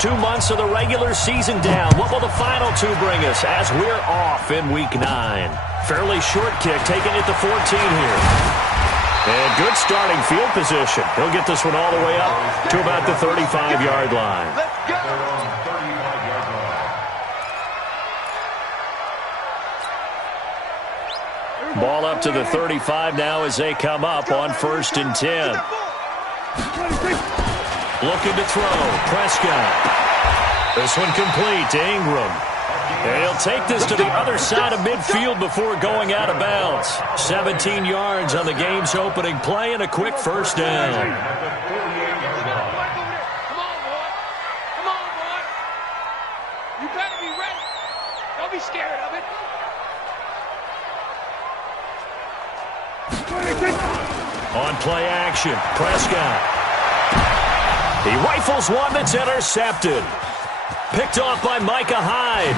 first 2 months of the regular season down. What will the final two bring us as we're off in Week 9? Fairly short kick, taking it to 14 here. And good starting field position. He'll get this one all the way up to about the 35-yard line. Let's go! Ball up to the 35 now as they come up on 1st and 10. Looking to throw. Prescott. This one complete to Ingram. And he'll take this to the other side of midfield before going out of bounds. 17 yards on the game's opening play and a quick first down. Come on, boy. You better be ready. Don't be scared of it. On play action, Prescott. He rifles one that's intercepted. Picked off by Micah Hyde.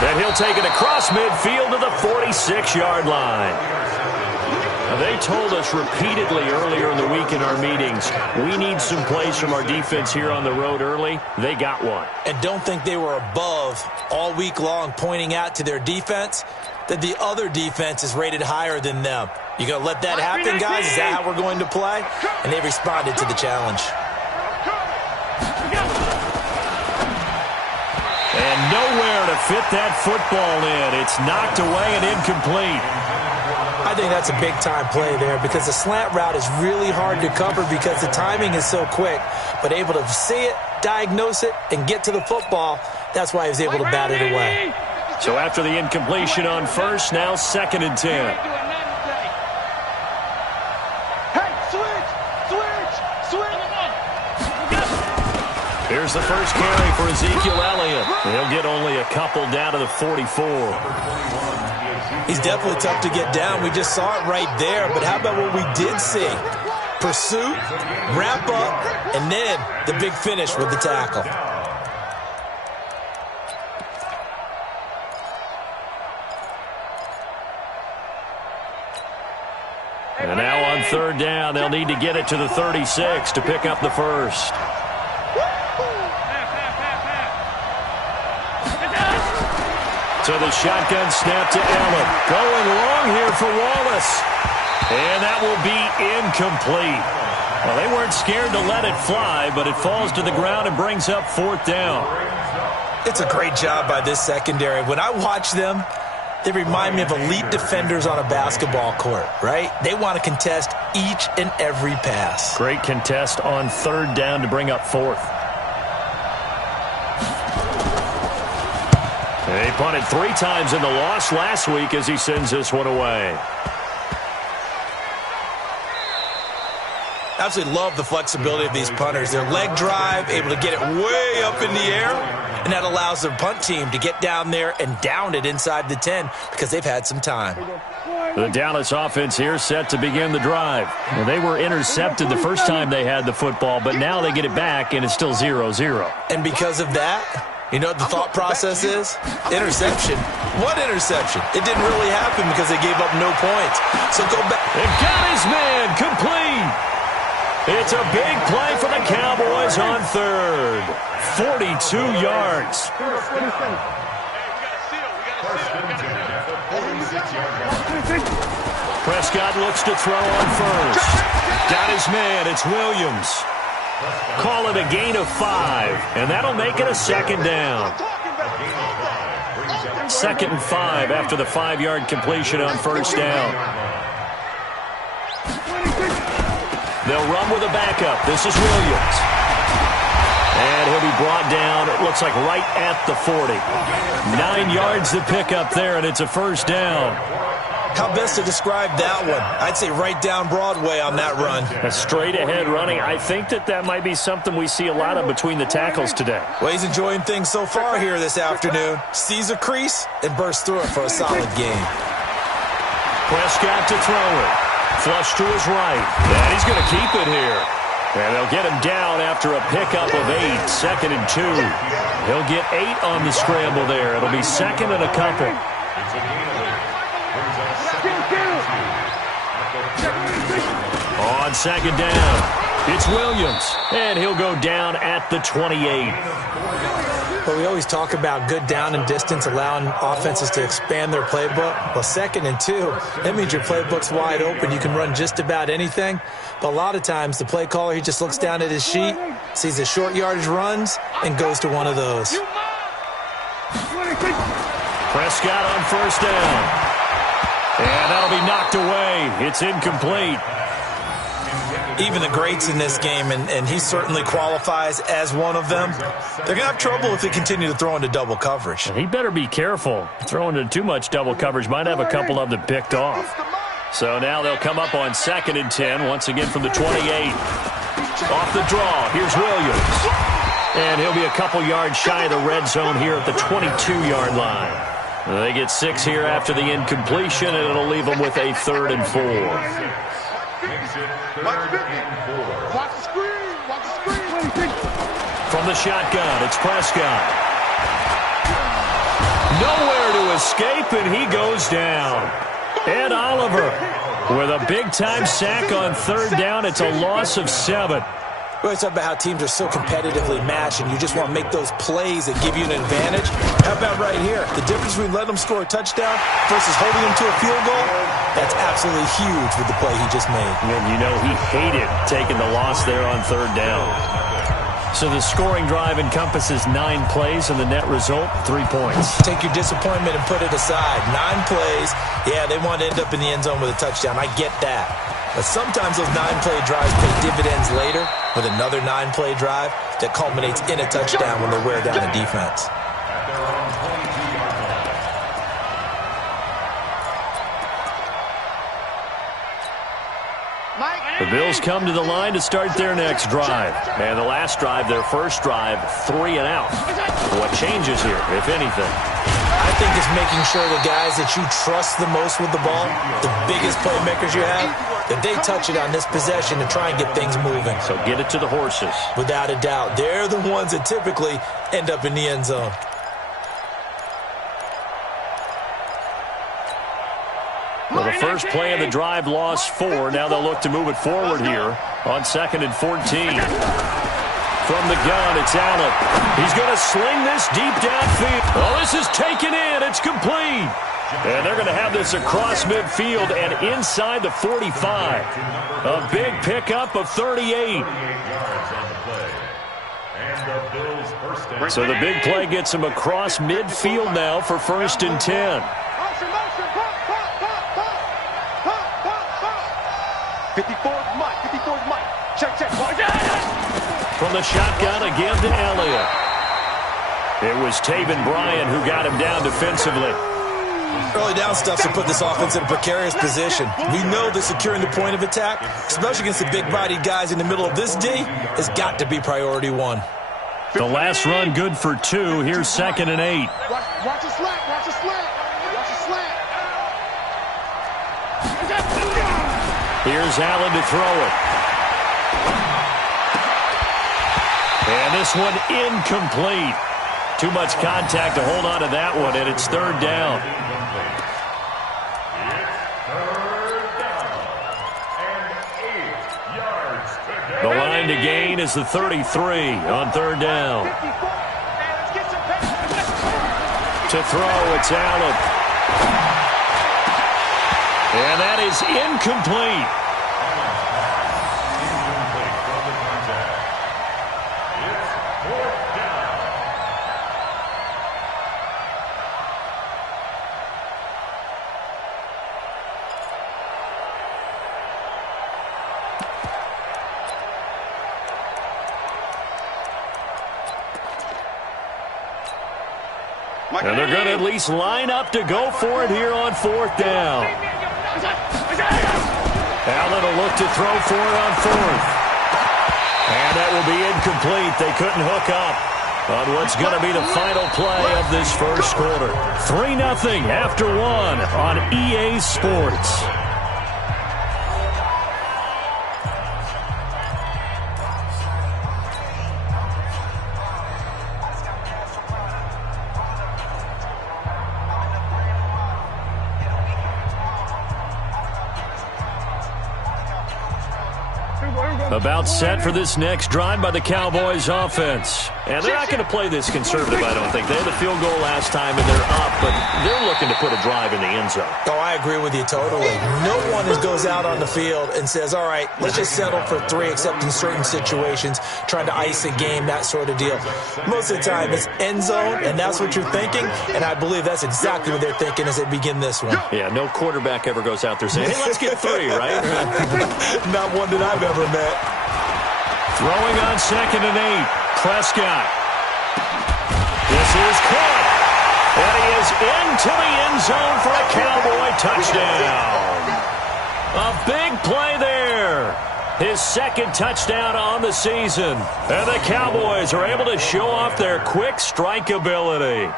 Then he'll take it across midfield to the 46-yard line. Now, they told us repeatedly earlier in the week in our meetings, we need some plays from our defense here on the road early. They got one. And don't think they were above all week long pointing out to their defense that the other defense is rated higher than them. You going to let that happen, guys? Is that how we're going to play? And they responded to the challenge. And nowhere to fit that football in. It's knocked away and incomplete. I think that's a big-time play there because the slant route is really hard to cover because the timing is so quick. But able to see it, diagnose it, and get to the football, that's why he was able to bat it away. So after the incompletion on first, now 2nd and 10. Here's the first carry for Ezekiel Elliott. He'll get only a couple down to the 44. He's definitely tough to get down. We just saw it right there. But how about what we did see? Pursuit, wrap up, and then the big finish with the tackle. And now on 3rd down, they'll need to get it to the 36 to pick up the first. So the shotgun snap to Allen. Going long here for Wallace. And that will be incomplete. Well, they weren't scared to let it fly, but it falls to the ground and brings up 4th down. It's a great job by this secondary. When I watch them, they remind me of elite defenders on a basketball court, right? They want to contest each and every pass. Great contest on 3rd down to bring up 4th. He punted 3 times in the loss last week as he sends this one away. Absolutely love the flexibility of these punters. Their leg drive, able to get it way up in the air, and that allows their punt team to get down there and down it inside the 10 because they've had some time. The Dallas offense here set to begin the drive. Well, they were intercepted the first time they had the football, but now they get it back, and it's still 0-0. And because of that, you know what the thought process is? Interception. What interception? It didn't really happen because they gave up no points. So go back. It got his man complete. It's a big play for the Cowboys on 3rd. 42 yards. Prescott looks to throw on first. Got his man. It's Williams. Call it a gain of 5, and that'll make it a 2nd down. 2nd and 5 after the 5-yard completion on 1st down. They'll run with a backup. This is Williams. And he'll be brought down, it looks like right at the 40. 9 yards to pick up there, and it's a 1st down. How best to describe that one? I'd say right down Broadway on that run. A straight-ahead running. I think that might be something we see a lot of between the tackles today. Well, he's enjoying things so far here this afternoon. Sees a crease and bursts through it for a solid gain. Prescott to throw it. Flush to his right. And he's going to keep it here. And they'll get him down after a pickup of 8. 2nd and 2. He'll get 8 on the scramble there. It'll be 2nd and a couple. On 2nd down, It's Williams, and he'll go down at the 28. But we always talk about good down and distance, allowing offenses to expand their playbook. Well, 2nd and 2, that means your playbook's wide open. You can run just about anything. But a lot of times, the play caller, he just looks down at his sheet, sees the short yardage runs, and goes to one of those. Prescott on 1st down. And that'll be knocked away. It's incomplete. Even the greats in this game, and he certainly qualifies as one of them, they're going to have trouble if they continue to throw into double coverage. He better be careful. Throwing into too much double coverage might have a couple of them picked off. So now they'll come up on 2nd and 10, once again from the 28. Off the draw, here's Williams. And he'll be a couple yards shy of the red zone here at the 22-yard line. They get 6 here after the incompletion, and it'll leave them with a 3rd and 4. Watch the screen. From the shotgun, it's Prescott. Nowhere to escape, and he goes down. Ed Oliver with a big-time sack on 3rd down. It's a loss of 7. We always talk about how teams are so competitively matched, and you just want to make those plays that give you an advantage. How about right here? The difference between letting them score a touchdown versus holding them to a field goal, that's absolutely huge with the play he just made. And you know he hated taking the loss there on 3rd down. So the scoring drive encompasses 9 plays, and the net result, 3 points. Take your disappointment and put it aside. 9 plays, yeah, they want to end up in the end zone with a touchdown. I get that. But sometimes those 9-play drives pay dividends later with another 9-play drive that culminates in a touchdown when they wear down the defense. The Bills come to the line to start their next drive. And the last drive, their first drive, 3 and out. What changes here, if anything? I think it's making sure the guys that you trust the most with the ball, the biggest playmakers you have, that they touch it on this possession to try and get things moving. So get it to the horses. Without a doubt. They're the ones that typically end up in the end zone. Well, the first play of the drive lost 4. Now they'll look to move it forward here on 2nd and 14. From the gun, it's Allen. He's going to sling this deep downfield. Oh, this is taken in. It's complete. And they're going to have this across midfield and inside the 45. A big pickup of 38. So the big play gets him across midfield now for 1st and 10. 54's Mike. 54's Mike. Check. From the shotgun again to Elliott. It was Taven Bryan who got him down defensively. Early down stuff to put this offense in a precarious position. We know that securing the point of attack, especially against the big-bodied guys in the middle of this D, has got to be priority 1. The last run good for 2. Here's 2nd and 8. Watch the slant. Here's Allen to throw it. And this one incomplete. Too much contact to hold on to that one, and it's 3rd down. The line to gain is the 33 on 3rd down. To throw, it's Allen. And that is incomplete. And they're going to at least line up to go for it here on 4th down. Allen will look to throw for it on 4th. And that will be incomplete. They couldn't hook up on what's going to be the final play of this first quarter. 3-0 after 1 on EA Sports. About set for this next drive by the Cowboys offense. And they're not going to play this conservative, I don't think. They had a field goal last time, and they're up, but they're looking to put a drive in the end zone. Oh, I agree with you totally. No one goes out on the field and says, all right, let's just settle for 3, except in certain situations, trying to ice a game, that sort of deal. Most of the time, it's end zone, and that's what you're thinking, and I believe that's exactly what they're thinking as they begin this one. Yeah, no quarterback ever goes out there saying, hey, let's get 3, right? Not one that I've ever met. Throwing on 2nd and 8. Prescott. This is caught. And he is into the end zone for a Cowboy touchdown. A big play there. His 2nd touchdown on the season. And the Cowboys are able to show off their quick strike ability.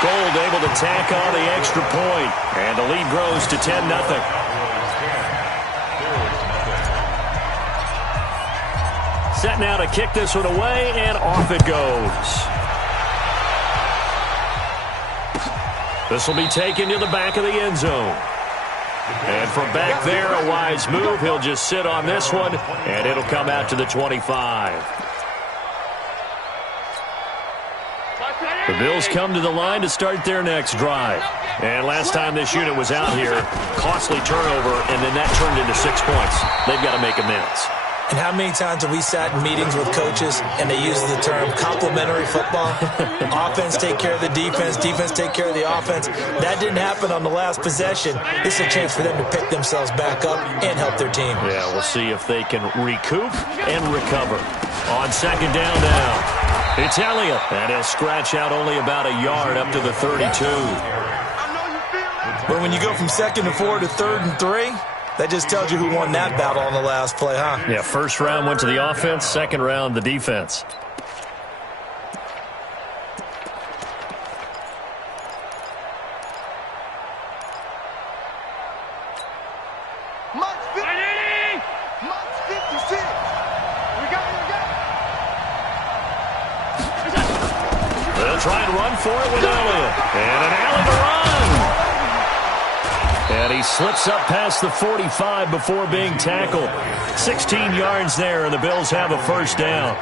Gold able to tack on the extra point. And the lead grows to 10-0. Set now to kick this one away, and off it goes. This will be taken to the back of the end zone. And from back there, a wise move. He'll just sit on this one, and it'll come out to the 25. The Bills come to the line to start their next drive. And last time this unit was out here, costly turnover, and then that turned into 6 points. They've got to make amends. And how many times have we sat in meetings with coaches and they use the term complementary football? Offense take care of the defense, defense take care of the offense. That didn't happen on the last possession. This is a chance for them to pick themselves back up and help their team. Yeah, we'll see if they can recoup and recover. On 2nd down now, it's Elliott. And he'll scratch out only about a yard up to the 32. But when you go from 2nd and 4 to 3rd and 3, that just tells you who won that battle on the last play, huh? Yeah, first round went to the offense, second round the defense. They'll try and run for it with Elliott. And an alley to run. And he slips up past the 45 before being tackled. 16 yards there, and the Bills have a first down.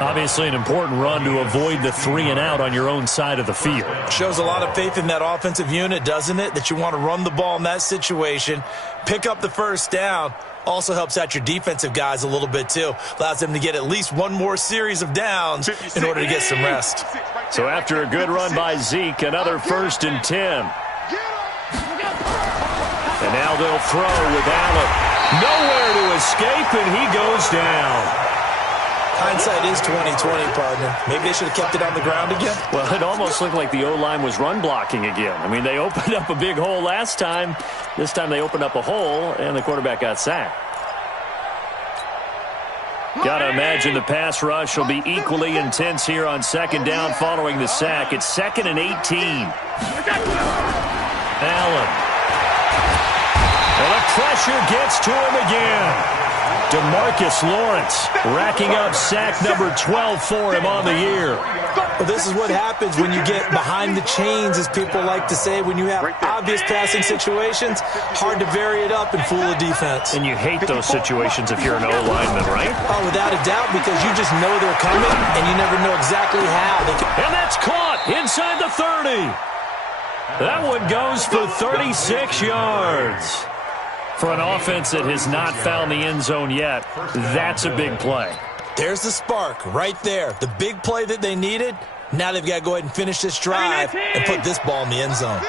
Obviously an important run to avoid the 3 and out on your own side of the field. Shows a lot of faith in that offensive unit, doesn't it? That you want to run the ball in that situation, pick up the first down. Also helps out your defensive guys a little bit, too. Allows them to get at least one more series of downs in order to get some rest. So after a good run by Zeke, another 1st and 10. And now they'll throw with Allen. Nowhere to escape, and he goes down. Hindsight is 20/20, partner. Maybe they should have kept it on the ground again. Well, it almost looked like the O-line was run blocking again. I mean, they opened up a big hole last time. This time they opened up a hole, and the quarterback got sacked. Got to imagine the pass rush will be equally intense here on 2nd down following the sack. It's 2nd and 18. Allen. And the pressure gets to him again. DeMarcus Lawrence racking up sack number 12 for him on the year. Well, this is what happens when you get behind the chains, as people like to say. When you have obvious passing situations, hard to vary it up and fool a defense. And you hate those situations if you're an O-lineman, right? Oh, without a doubt, because you just know they're coming, and you never know exactly how they can. And that's caught inside the 30. That one goes for 36 yards. For an offense that has not found the end zone yet, that's a big play. There's the spark right there. The big play that they needed. Now they've got to go ahead and finish this drive and put this ball in the end zone.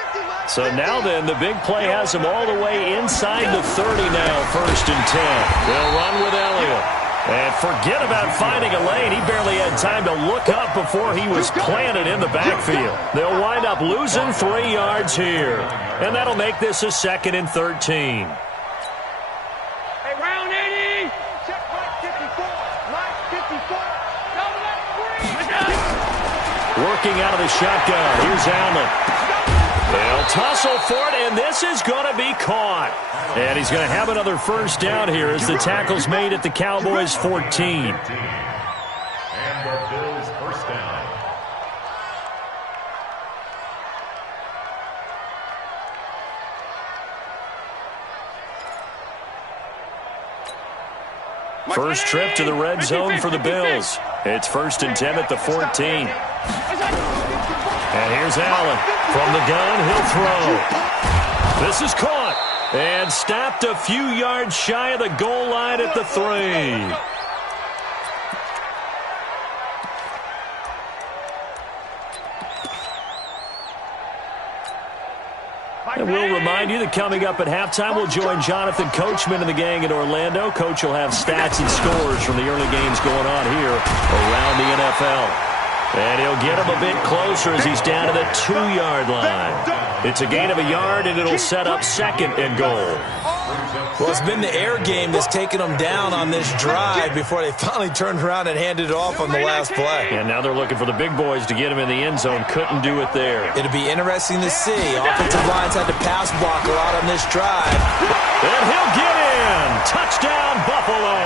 So now then, the big play has them all the way inside the 30 now, 1st and 10. They'll run with Elliott. And forget about finding a lane. He barely had time to look up before he was planted in the backfield. They'll wind up losing 3 yards here. And that'll make this a 2nd and 13. Working out of the shotgun. Here's Allen. They'll tussle for it, and this is going to be caught. And he's going to have another first down here as the tackle's made at the Cowboys' 14. And the Bills' first down. First trip to the red zone for the Bills. It's 1st and 10 at the 14. And here's Allen. From the gun, he'll throw. This is caught and stopped a few yards shy of the goal line at the 3. And we'll remind you that coming up at halftime, we'll join Jonathan Coachman and the gang in Orlando. Coach will have stats and scores from the early games going on here around the NFL. And he'll get him a bit closer as he's down to the 2-yard line. It's a gain of a yard, and it'll set up 2nd and goal. Well, it's been the air game that's taken them down on this drive before they finally turned around and handed it off on the last play. And now they're looking for the big boys to get him in the end zone. Couldn't do it there. It'll be interesting to see. Offensive lines had to pass block a lot on this drive. And he'll get in. Touchdown, Buffalo.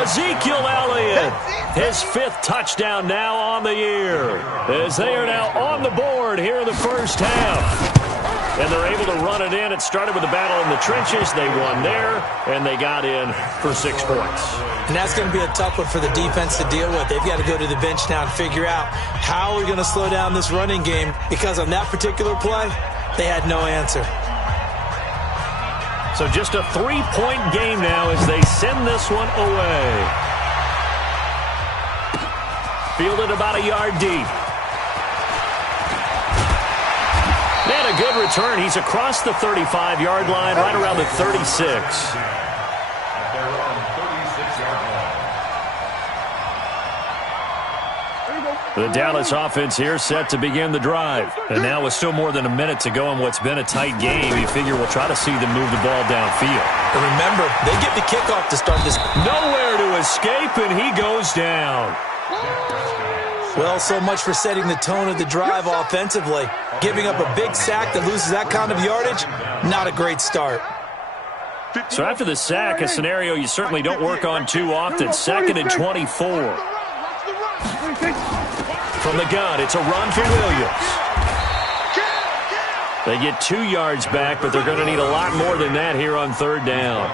Ezekiel Elliott, his 5th touchdown now on the year, as they are now on the board here in the first half. And they're able to run it in. It started with a battle in the trenches. They won there, and they got in for 6 points. And that's going to be a tough one for the defense to deal with. They've got to go to the bench now and figure out how we're going to slow down this running game, because on that particular play, they had no answer. So just a 3-point game now as they send this one away. Fielded about a yard deep. And a good return. He's across the 35-yard line, right around the 36. The Dallas offense here set to begin the drive. And now with still more than a minute to go in what's been a tight game, you figure we'll try to see them move the ball downfield. And remember, they get the kickoff to start this. Nowhere to escape, and he goes down. Well, so much for setting the tone of the drive offensively. Giving up a big sack that loses that kind of yardage, not a great start. So after the sack, a scenario you certainly don't work on too often. 2nd and 24. From the gun, it's a run for Williams. They get 2 yards back, but they're going to need a lot more than that here on 3rd down.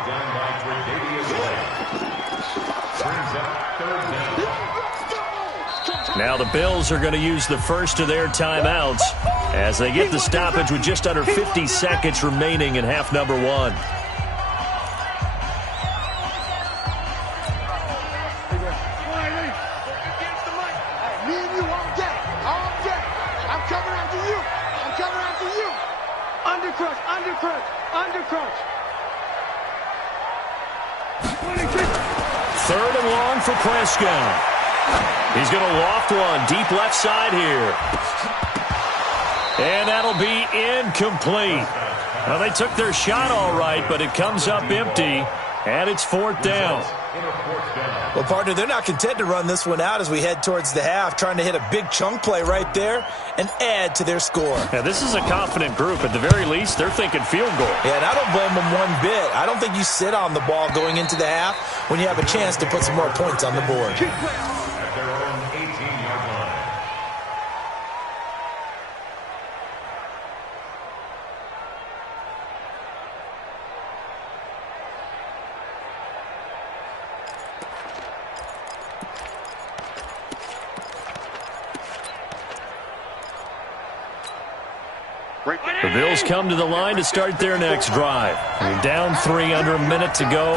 Now the Bills are going to use the first of their timeouts as they get the stoppage with just under 50 seconds remaining in half number 1. Third and long for Prescott. He's going to loft one deep left side here. And that'll be incomplete. Now, they took their shot all right, but it comes up empty, and it's 4th down. Well, partner, they're not content to run this one out as we head towards the half, trying to hit a big chunk play right there and add to their score. Yeah, this is a confident group. At the very least, they're thinking field goal. Yeah, and I don't blame them one bit. I don't think you sit on the ball going into the half when you have a chance to put some more points on the board. The Bills come to the line to start their next drive. You're down 3, under a minute to go.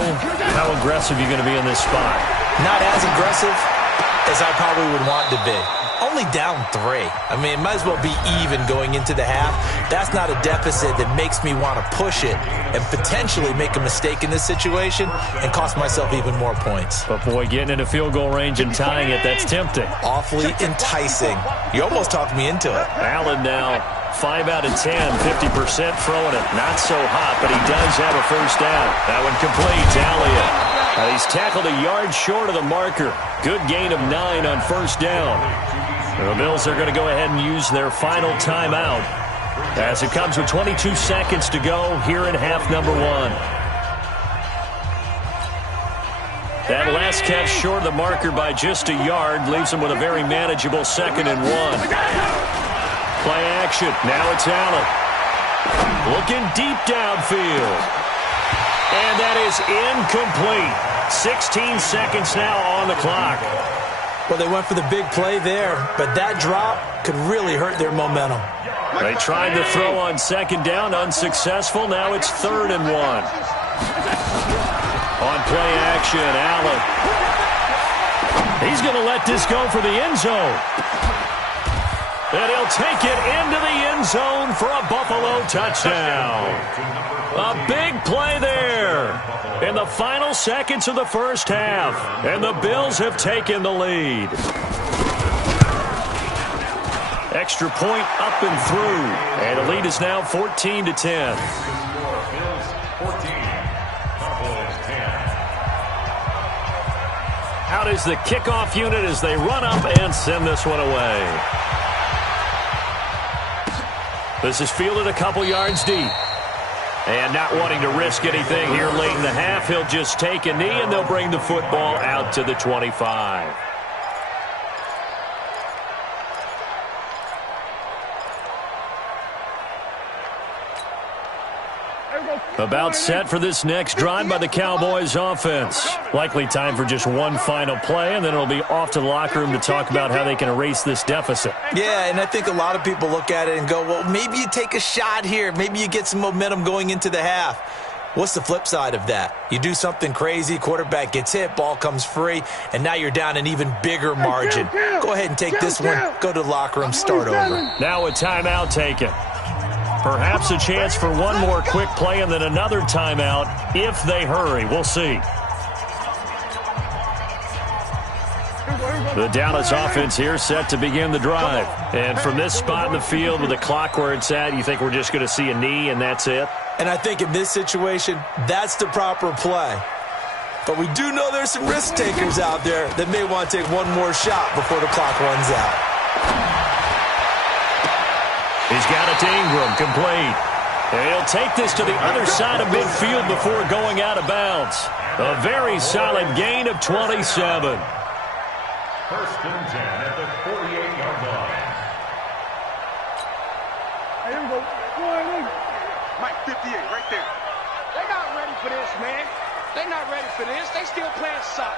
How aggressive are you going to be in this spot? Not as aggressive as I probably would want to be. Only down 3. I mean, it might as well be even going into the half. That's not a deficit that makes me want to push it and potentially make a mistake in this situation and cost myself even more points. But, boy, getting into field goal range and tying it, that's tempting. Awfully enticing. You almost talked me into it. Allen now 5 out of 10, 50% throwing it. Not so hot, but he does have a first down. That one complete to Elliott. He's tackled a yard short of the marker. Good gain of 9 on first down. The Bills are going to go ahead and use their final timeout as it comes with 22 seconds to go here in half number 1. That last catch short of the marker by just a yard leaves them with a very manageable 2nd and 1. Play action. Now it's Allen. Looking deep downfield. And that is incomplete. 16 seconds now on the clock. Well, they went for the big play there, but that drop could really hurt their momentum. They tried to throw on second down, unsuccessful. Now it's 3rd and 1. On play action, Allen. He's going to let this go for the end zone. And he'll take it into the end zone for a Buffalo touchdown. A big play there in the final seconds of the first half. And the Bills have taken the lead. Extra point up and through. And the lead is now 14-10. Bills 14, Cowboys 10. Out is the kickoff unit as they run up and send this one away. This is fielded a couple yards deep. And not wanting to risk anything here late in the half, he'll just take a knee and they'll bring the football out to the 25. About set for this next drive by the Cowboys offense. Likely time for just one final play, and then it'll be off to the locker room to talk about how they can erase this deficit. Yeah, and I think a lot of people look at it and go, well, maybe you take a shot here. Maybe you get some momentum going into the half. What's the flip side of that? You do something crazy, quarterback gets hit, ball comes free, and now you're down an even bigger margin. Go ahead and take this one, go to the locker room, start over. Now a timeout taken. Perhaps a chance for one more quick play and then another timeout if they hurry. We'll see. The Dallas offense here set to begin the drive. And from this spot in the field with the clock where it's at, you think we're just going to see a knee and that's it? And I think in this situation, that's the proper play. But we do know there's some risk takers out there that may want to take one more shot before the clock runs out. He's got it to Ingram, complete. And he'll take this to the other side of midfield before going out of bounds. A very solid gain of 27. 1st and 10 at the 48-yard line. Here we go. Mike, 58, right there. They're not ready for this, man. They're not ready for this. They still playing soccer.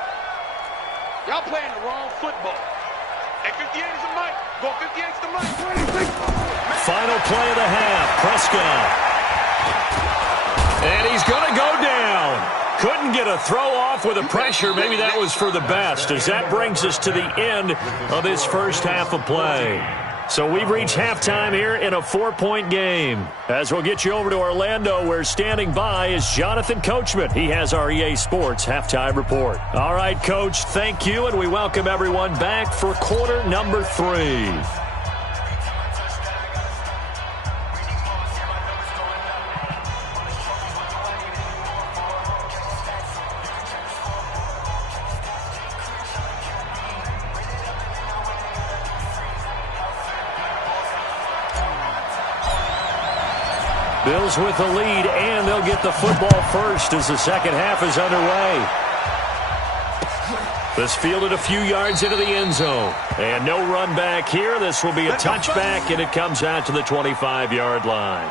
Y'all playing the wrong football. Hey, 58 is the Mike. Go 58 is the Mike. Final play of the half, Prescott. And he's going to go down. Couldn't get a throw off with the pressure. Maybe that was for the best, as that brings us to the end of this first half of play. So we've reached halftime here in a 4-point game. As we'll get you over to Orlando, where standing by is Jonathan Coachman. He has our EA Sports halftime report. All right, Coach, thank you, and we welcome everyone back for quarter number 3. Bills with the lead, and they'll get the football first as the second half is underway. This fielded a few yards into the end zone. And no run back here. This will be a touchback, and it comes out to the 25-yard line.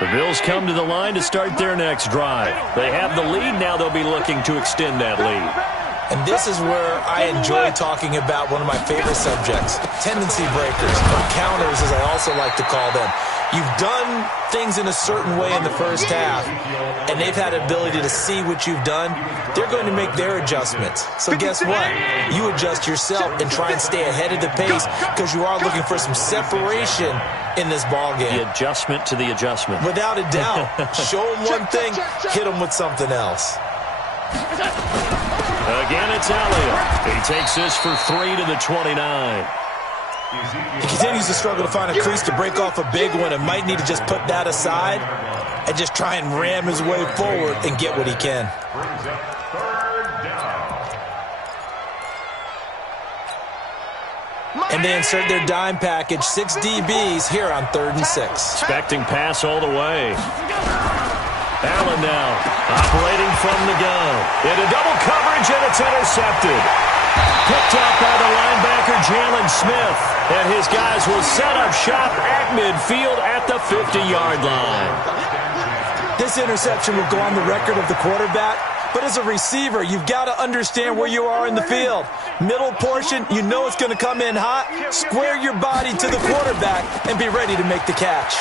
The Bills come to the line to start their next drive. They have the lead. Now they'll be looking to extend that lead. And this is where I enjoy talking about one of my favorite subjects, tendency breakers, or counters as I also like to call them. You've done things in a certain way in the first half, and they've had the ability to see what you've done. They're going to make their adjustments. So guess what? You adjust yourself and try and stay ahead of the pace because you are looking for some separation in this ball game. The adjustment to the adjustment. Without a doubt. Show them one thing, hit them with something else. Again, it's Elliott. He takes this for 3 to the 29. He continues to struggle to find a crease to break off a big one and might need to just put that aside and just try and ram his way forward and get what he can. Brings up 3rd down. And they insert their dime package, 6 DBs here on 3rd and 6. Expecting pass all the way. Allen now operating from the gun. Into double coverage, and it's intercepted. Picked up by the linebacker playmaker Jalen Smith, and his guys will set up shop at midfield at the 50-yard line. This interception will go on the record of the quarterback, but as a receiver, you've got to understand where you are in the field. Middle portion, you know it's going to come in hot. Square your body to the quarterback and be ready to make the catch.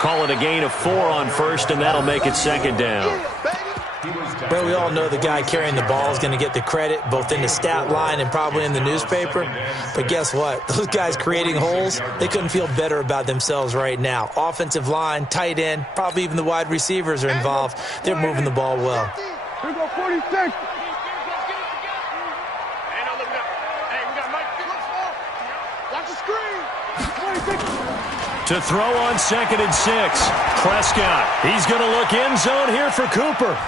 Call it a gain of 4 on first, and that'll make it second down. Well, we all know the guy carrying the ball is going to get the credit, both in the stat line and probably in the newspaper. But guess what? Those guys creating holes, they couldn't feel better about themselves right now. Offensive line, tight end, probably even the wide receivers are involved. They're moving the ball well. Here go 46. To throw on 2nd and 6. Prescott, he's going to look end zone here for Cooper.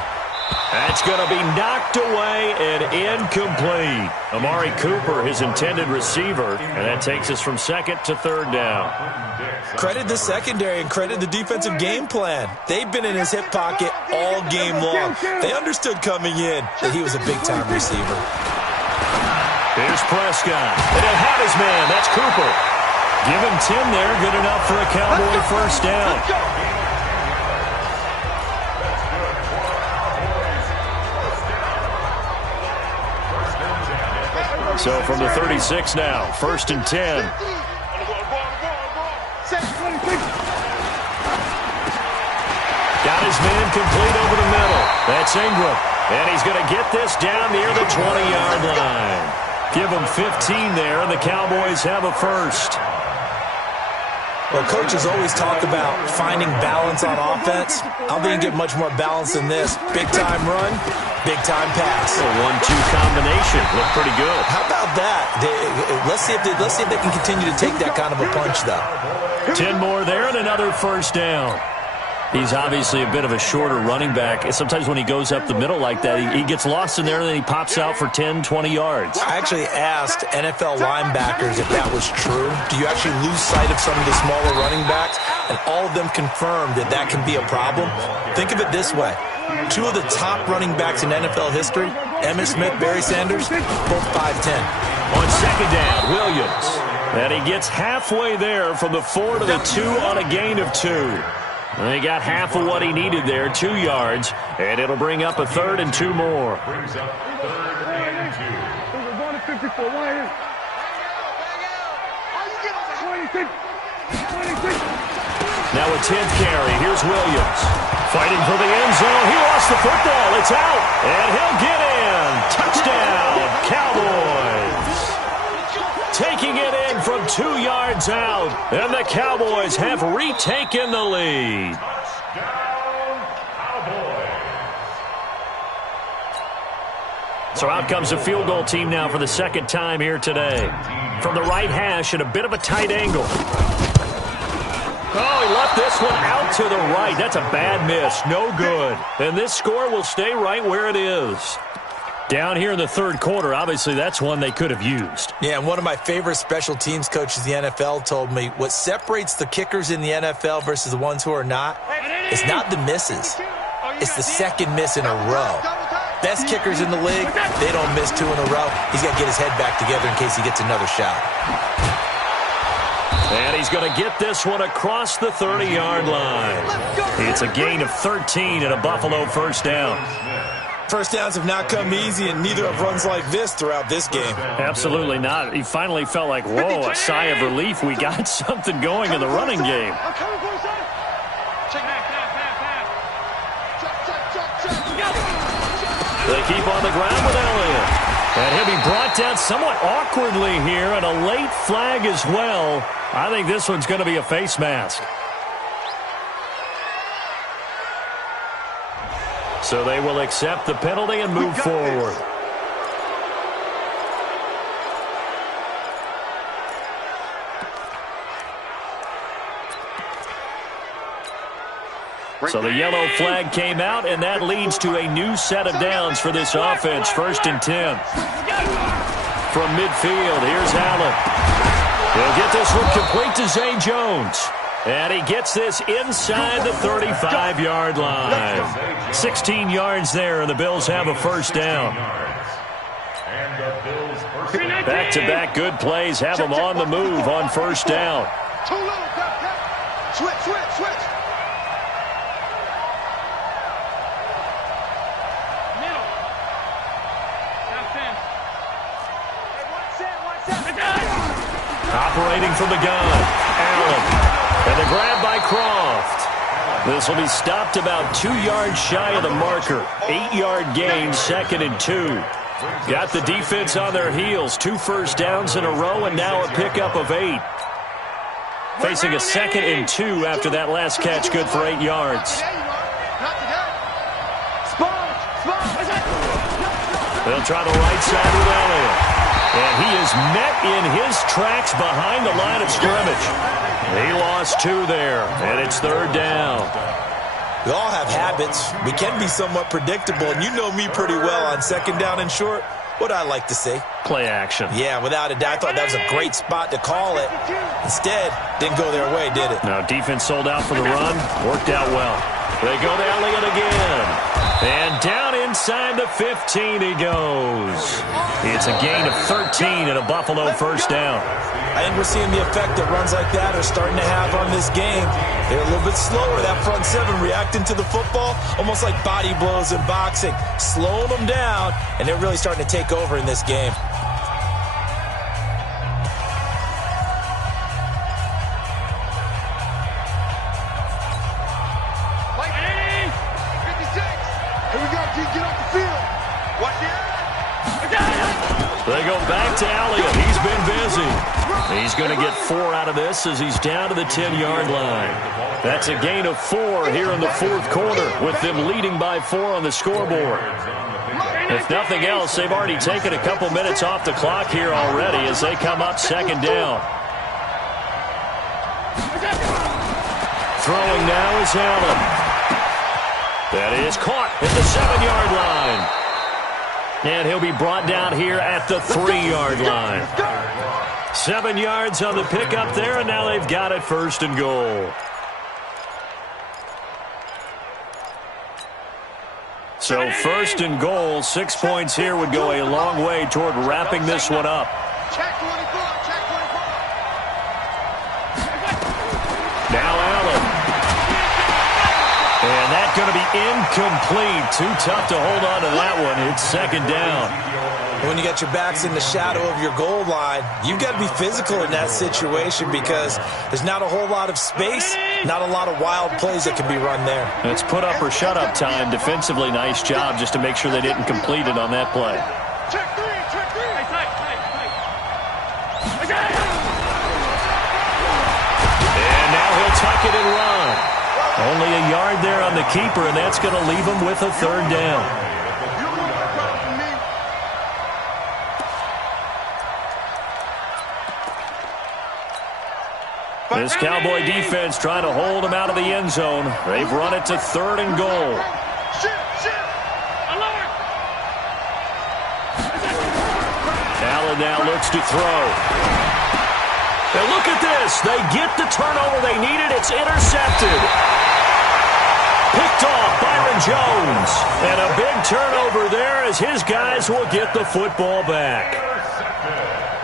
That's going to be knocked away and incomplete. Amari Cooper, his intended receiver, and that takes us from 2nd to 3rd down. Credit the secondary and credit the defensive game plan. They've been in his hip pocket all game long. They understood coming in that he was a big-time receiver. Here's Prescott, and he'll have his man. That's Cooper. Give him 10 there, good enough for a Cowboy first down. So from the 36 now, 1st and 10. Got his man complete over the middle. That's Ingram. And he's going to get this down near the 20-yard line. Give him 15 there, and the Cowboys have a first. Well, coaches always talk about finding balance on offense. I don't think you get much more balance than this. Big-time run, big-time pass. A 1-2 combination. Looked pretty good. How about that? Let's see if they can continue to take that kind of a punch, though. 10 more there and another first down. He's obviously a bit of a shorter running back. And sometimes when he goes up the middle like that, he gets lost in there and then he pops out for 10, 20 yards. I actually asked NFL linebackers if that was true. Do you actually lose sight of some of the smaller running backs? And all of them confirmed that that can be a problem. Think of it this way. 2 of the top running backs in NFL history, Emmitt Smith, Barry Sanders, both 5'10". On 2nd down, Williams. And he gets halfway there from the 4 to the 2 on a gain of 2. And he got half of what he needed there, 2 yards, and it'll bring up a 3rd and 2 more. Brings up 3rd and 2. Now a 10th carry. Here's Williams. Fighting for the end zone. He lost the football. It's out. And he'll get in. Touchdown, Cowboys. Taking it in from 2 yards out. And the Cowboys have retaken the lead. Touchdown, Cowboys. So out comes the field goal team now for the 2nd time here today. From the right hash at a bit of a tight angle. Oh, he left this one out to the right. That's a bad miss. No good. And this score will stay right where it is. Down here in the 3rd quarter, obviously that's one they could have used. Yeah, and one of my favorite special teams coaches in the NFL told me what separates the kickers in the NFL versus the ones who are not is not the misses. It's the 2nd miss in a row. Best kickers in the league, they don't miss 2 in a row. He's got to get his head back together in case he gets another shot. And he's going to get this one across the 30-yard line. It's a gain of 13 and a Buffalo first down. First downs have not come easy, and neither have runs like this throughout this game. Absolutely not. He finally felt like, whoa, a sigh of relief. We got something going in the running game. They keep on the ground with Elliott. And he'll be brought down somewhat awkwardly here, and a late flag as well. I think this one's going to be a face mask. So they will accept the penalty and move forward. So the yellow flag came out, and that leads to a new set of downs for this offense. 1st and 10. From midfield, here's Allen. He'll get this one complete to Zay Jones. And he gets this inside the 35-yard line. 16 yards there, and the Bills have a first down. And the Bills first. Back-to-back good plays have them on the move on first down. Too little, switch. Middle. Operating from the gun, Allen. And the grab by Croft. This will be stopped about 2 yards shy of the marker. 8-yard gain, 2nd and 2. Got the defense on their heels. 2 first downs in a row, and now a pickup of 8. Facing a 2nd and 2 after that last catch, good for 8 yards. They'll try the right side with Elliott. And he is met in his tracks behind the line of scrimmage. He lost 2 there, and it's 3rd down. We all have habits. We can be somewhat predictable, and you know me pretty well on 2nd down and short. What I like to say? Play action. Yeah, without a doubt. I thought that was a great spot to call it. Instead, didn't go their way, did it? Now, defense sold out for the run. Worked out well. They go to Elliott again. And down inside the 15 he goes. It's a gain of 13 and a Buffalo first down. I think we're seeing the effect that runs like that are starting to have on this game. They're a little bit slower, that front 7, reacting to the football, almost like body blows in boxing, slowing them down, and they're really starting to take over in this game. They go back to Elliott. He's been busy. He's going to get 4 out of this as he's down to the 10-yard line. That's a gain of 4 here in the 4th quarter, with them leading by 4 on the scoreboard. If nothing else, they've already taken a couple minutes off the clock here already as they come up 2nd down. Throwing now is Allen. That is caught at the 7-yard line. And he'll be brought down here at the 3-yard line. 7 yards on the pickup there, and now they've got it 1st and goal. So 1st and goal, 6 points here would go a long way toward wrapping this one up. Now Allen. And that's going to be incomplete. Too tough to hold on to that one. It's 2nd down. When you got your backs in the shadow of your goal line, you've got to be physical in that situation because there's not a whole lot of space, not a lot of wild plays that can be run there. It's put up or shut up time. Defensively, nice job just to make sure they didn't complete it on that play. And now he'll tuck it and run. Only a yard there on the keeper, and that's going to leave him with a 3rd down. This Cowboy defense trying to hold him out of the end zone. They've run it to 3rd and goal. Allen now looks to throw. And look at this. They get the turnover they needed. It's intercepted. Picked off Byron Jones. And a big turnover there as his guys will get the football back.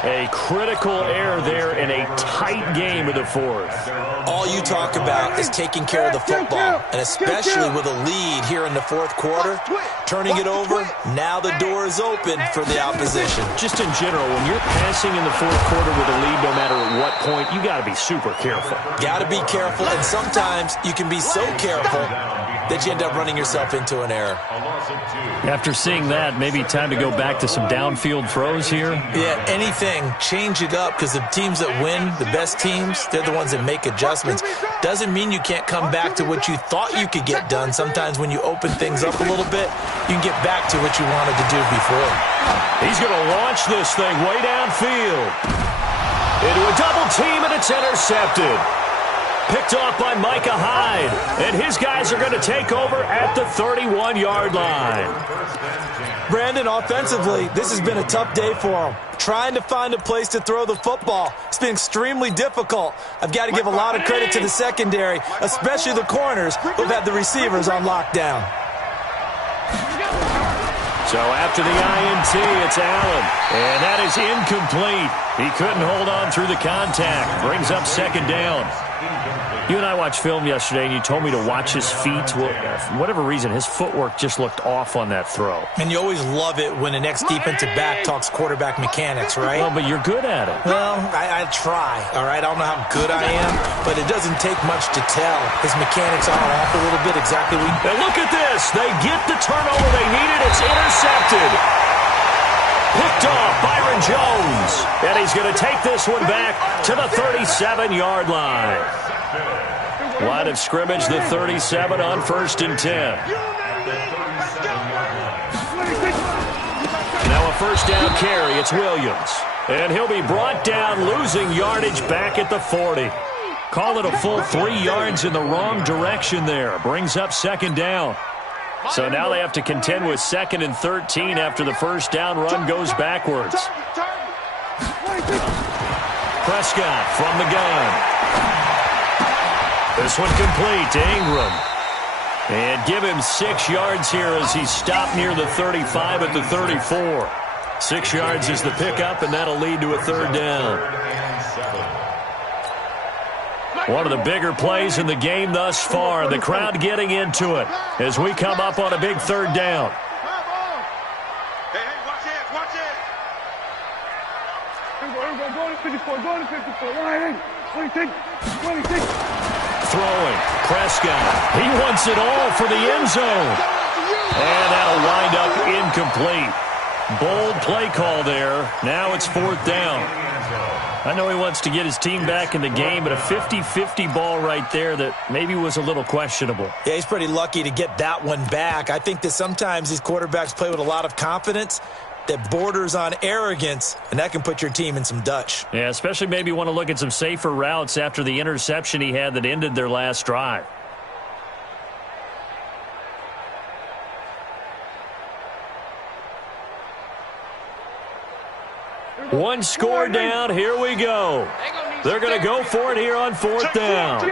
A critical error there in a tight game of the 4th. All you talk about is taking care of the football, and especially with a lead here in the 4th quarter, turning it over, now the door is open for the opposition. Just in general, when you're passing in the 4th quarter with a lead, no matter at what point, you got to be super careful. Got to be careful, and sometimes you can be so careful that you end up running yourself into an error. After seeing that, maybe time to go back to some downfield throws here. Yeah, anything. Change it up because the teams that win, the best teams, they're the ones that make adjustments. Doesn't mean you can't come back to what you thought you could get done. Sometimes when you open things up a little bit, you can get back to what you wanted to do before. He's going to launch this thing way downfield. Into a double team, and it's intercepted. Picked off by Micah Hyde. And his guys are going to take over at the 31-yard line. Brandon, offensively, this has been a tough day for them. Trying to find a place to throw the football. It's been extremely difficult. I've got to give a lot of credit to the secondary, especially the corners who've had the receivers on lockdown. So So after the INT, it's Allen. And that is incomplete. He couldn't hold on through the contact. Brings up second down. You and I watched film yesterday, and you told me to watch his feet. Well, for whatever reason, his footwork just looked off on that throw. And you always love it when the next defensive back talks quarterback mechanics, right? Well, but you're good at it. Well, I try, all right? I don't know how good I am, but it doesn't take much to tell. His mechanics are off a little bit exactly. And look at this. They get the turnover they needed. It's intercepted. Picked off Byron Jones. And he's going to take this one back to the 37-yard line. Line of scrimmage, the 37 on 1st and 10. Now a first down carry. It's Williams. And he'll be brought down, losing yardage back at the 40. Call it a full 3 yards in the wrong direction there. Brings up second down. So now they have to contend with 2nd and 13 after the first down run goes backwards. Prescott from the gun. This one complete to Ingram. And give him 6 yards here as he stopped near the 35 at the 34. 6 yards is the pickup, and that'll lead to a third down. One of the bigger plays in the game thus far. The crowd getting into it as we come up on a big third down. Hey, watch it, watch it. Go to 54, go to 54. Right, 26, 26. Throwing, Prescott. He wants it all for the end zone. And that'll wind up incomplete. Bold play call there. Now it's 4th down. I know he wants to get his team back in the game, but a 50-50 ball right there that maybe was a little questionable. Yeah, he's pretty lucky to get that one back. I think that sometimes these quarterbacks play with a lot of confidence that borders on arrogance, and that can put your team in some Dutch. Yeah, especially maybe want to look at some safer routes after the interception he had that ended their last drive. One score down. Here we go. They're going to go for it here on 4th down.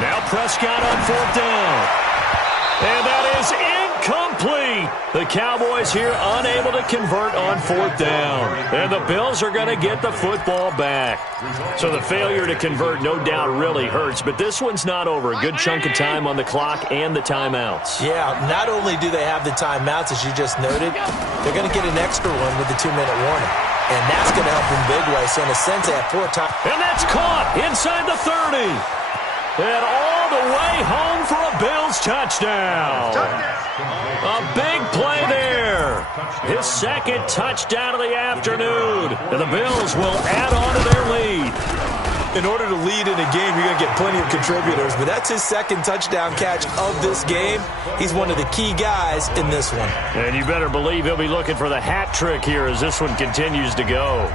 Now Prescott on 4th down. And that is incomplete. The Cowboys here unable to convert on 4th down. And the Bills are going to get the football back. So the failure to convert no doubt really hurts, but this one's not over. A good chunk of time on the clock and the timeouts. Yeah, not only do they have the timeouts, as you just noted, they're going to get an extra one with the 2-minute warning. And that's going to help in big way. So in a sense, they have 4 times. And that's caught inside the 30. And all the way home for a Bills touchdown. A big play there. His 2nd touchdown of the afternoon. And the Bills will add on to their lead. In order to lead in a game, you're going to get plenty of contributors, but that's his 2nd touchdown catch of this game. He's one of the key guys in this one. And you better believe he'll be looking for the hat trick here as this one continues to go.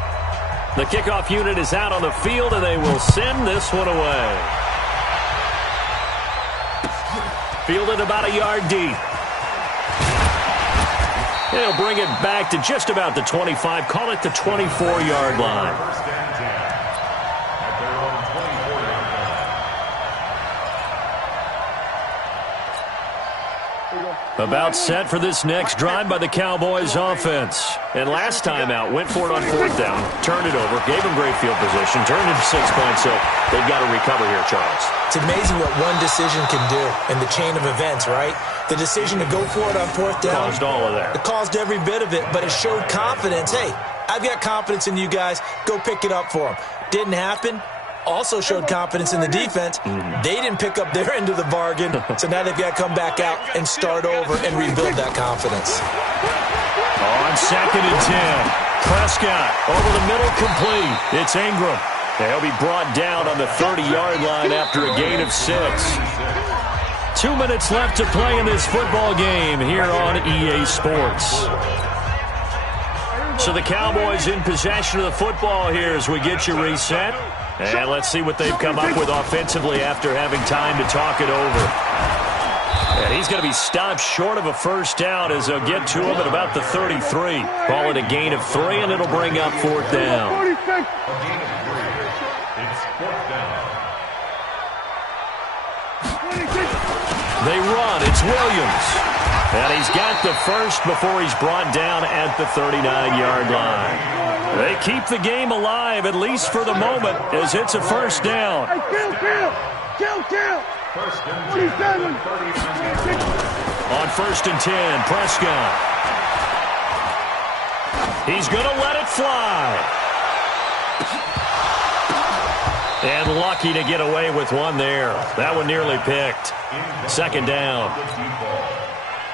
The kickoff unit is out on the field, and they will send this one away. Fielded about a yard deep. They'll bring it back to just about the 25. Call it the 24-yard line. About set for this next drive by the Cowboys offense. And last time out, went for it on 4th down, turned it over, gave them great field position, turned it to 6 points, so they've got to recover here, Charles. It's amazing what one decision can do in the chain of events, right? The decision to go for it on 4th down. Caused all of that. It caused every bit of it, but it showed confidence. Hey, I've got confidence in you guys. Go pick it up for them. Didn't happen. Also showed confidence in the defense. They didn't pick up their end of the bargain, so now they've got to come back out and start over and rebuild that confidence. On 2nd and 10, Prescott over the middle complete. It's Ingram. He'll be brought down on the 30-yard line after a gain of 6. 2 minutes left to play in this football game here on EA Sports. So the Cowboys in possession of the football here as we get you reset. And let's see what they've come up with offensively after having time to talk it over. And he's going to be stopped short of a first down as they'll get to him at about the 33. Call it a gain of 3, and it'll bring up 4th down. A gain of 3. It's 4th down. They run. It's Williams. And he's got the first before he's brought down at the 39-yard line. They keep the game alive, at least for the moment, as it's a first down. Hey, kill. First and 10. On first and 10, Prescott. He's going to let it fly. And lucky to get away with one there. That one nearly picked. Second down.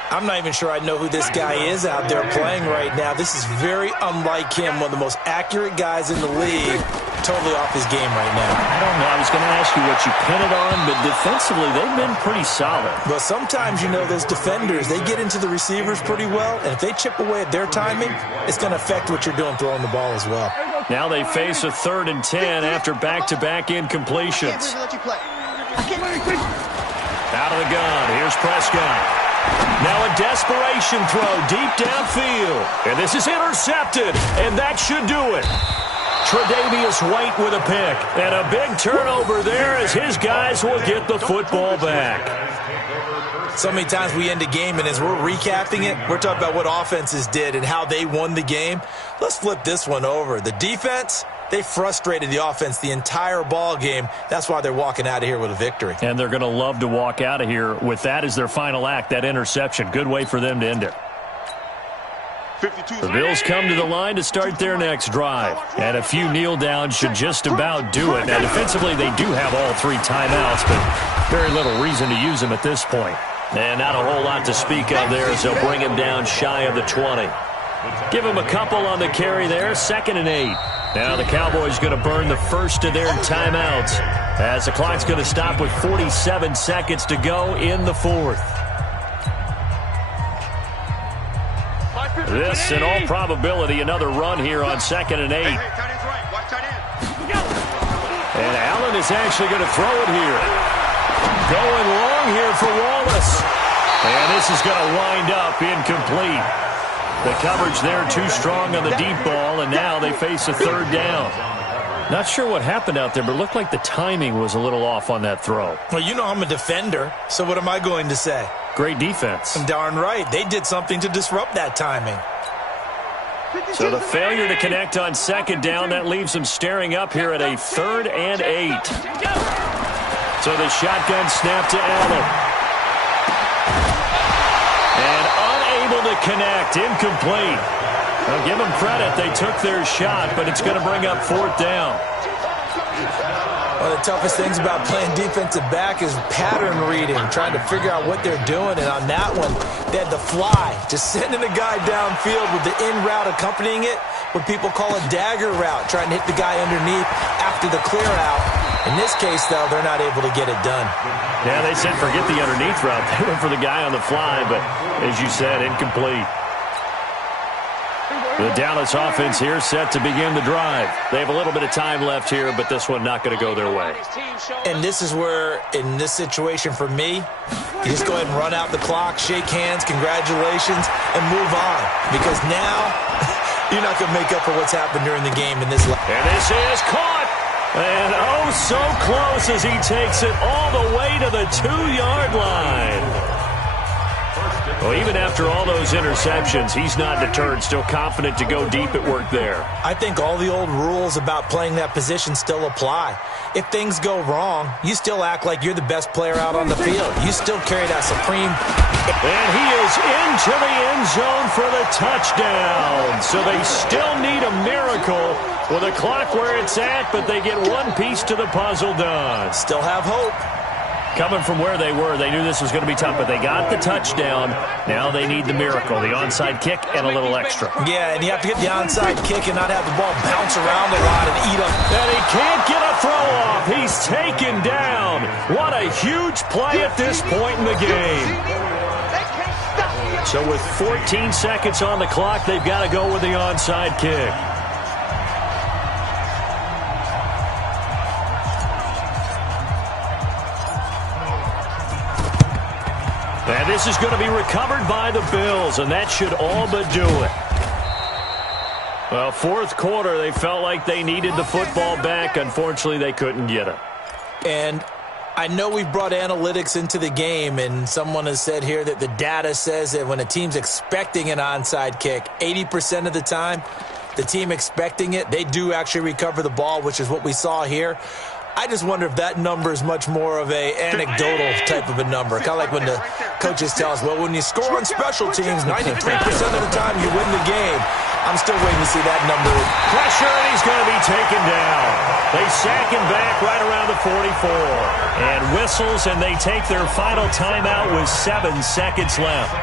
I'm not even sure I know who this guy is out there playing right now. This is very unlike him, one of the most accurate guys in the league. Totally off his game right now. I don't know. I was going to ask you what you pin it on, but defensively, they've been pretty solid. Well, sometimes, those defenders, they get into the receivers pretty well, and if they chip away at their timing, it's going to affect what you're doing throwing the ball as well. Now they face a 3rd and 10 after back-to-back incompletions. Out of the gun. Here's Prescott. Now a desperation throw deep downfield. And this is intercepted, and that should do it. Tre'Davious White with a pick. And a big turnover there as his guys will get the football back. So many times we end a game, and as we're recapping it, we're talking about what offenses did and how they won the game. Let's flip this one over. The defense, they frustrated the offense the entire ball game. That's why they're walking out of here with a victory. And they're going to love to walk out of here with that as their final act, that interception. Good way for them to end it. The Bills come to the line to start their next drive. And a few kneel downs should just about do it. Now, defensively, they do have all 3 timeouts, but very little reason to use them at this point. And not a whole lot to speak of there as they'll bring him down shy of the 20. Give him a couple on the carry there, 2nd and 8. Now the Cowboys going to burn the first of their timeouts as the clock's going to stop with 47 seconds to go in the 4th. This, in all probability, another run here on 2nd and 8. And Allen is actually going to throw it here. Going long here for Wallace. And this is going to wind up incomplete. The coverage there too strong on the deep ball, and now they face a 3rd down. Not sure what happened out there, but it looked like the timing was a little off on that throw. Well, I'm a defender, so what am I going to say? Great defense. I'm darn right. They did something to disrupt that timing. So the failure to connect on 2nd down, that leaves them staring up here at a 3rd and 8. So the shotgun snap to Allen. And unable to connect, incomplete. Well, give them credit. They took their shot, but it's going to bring up 4th down. One of the toughest things about playing defensive back is pattern reading, trying to figure out what they're doing. And on that one, they had the fly, just sending a guy downfield with the in route accompanying it, what people call a dagger route, trying to hit the guy underneath after the clear out. In this case, though, they're not able to get it done. Yeah, they said forget the underneath route. They went for the guy on the fly, but as you said, incomplete. The Dallas offense here set to begin the drive. They have a little bit of time left here, but this one not going to go their way. And this is where, in this situation for me, you just go ahead and run out the clock, shake hands, congratulations, and move on. Because now, you're not going to make up for what's happened during the game in this life. And this is caught. And oh, so close as he takes it all the way to the 2-yard line. Well, even after all those interceptions, he's not deterred, still confident to go deep at work there. I think all the old rules about playing that position still apply. If things go wrong, you still act like you're the best player out on the field. You still carry that supreme. And he is into the end zone for the touchdown. So they still need a miracle with a clock where it's at, but they get one piece to the puzzle done. Still have hope. Coming from where they were, they knew this was going to be tough, but they got the touchdown. Now they need the miracle, the onside kick and a little extra. Yeah, and you have to get the onside kick and not have the ball bounce around a lot and eat up. And he can't get a throw off. He's taken down. What a huge play at this point in the game. So with 14 seconds on the clock, they've got to go with the onside kick. And this is going to be recovered by the Bills, and that should all but do it. Well, 4th quarter, they felt like they needed the football back. Unfortunately, they couldn't get it. And I know we've brought analytics into the game, and someone has said here that the data says that when a team's expecting an onside kick, 80% of the time, the team expecting it, they do actually recover the ball, which is what we saw here. I just wonder if that number is much more of a anecdotal type of a number. Kind of like when the coaches tell us, well, when you score on special teams, 93% of the time you win the game. I'm still waiting to see that number. Pressure, and he's going to be taken down. They sack him back right around the 44. And whistles, and they take their final timeout with 7 seconds left.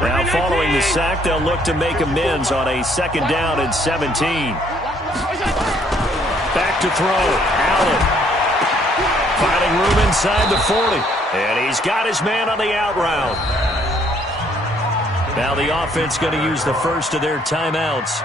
Now following the sack, they'll look to make amends on a 2nd down and 17. Back to throw. Allen. Finding room inside the 40. And he's got his man on the out route. Now the offense going to use the first of their timeouts.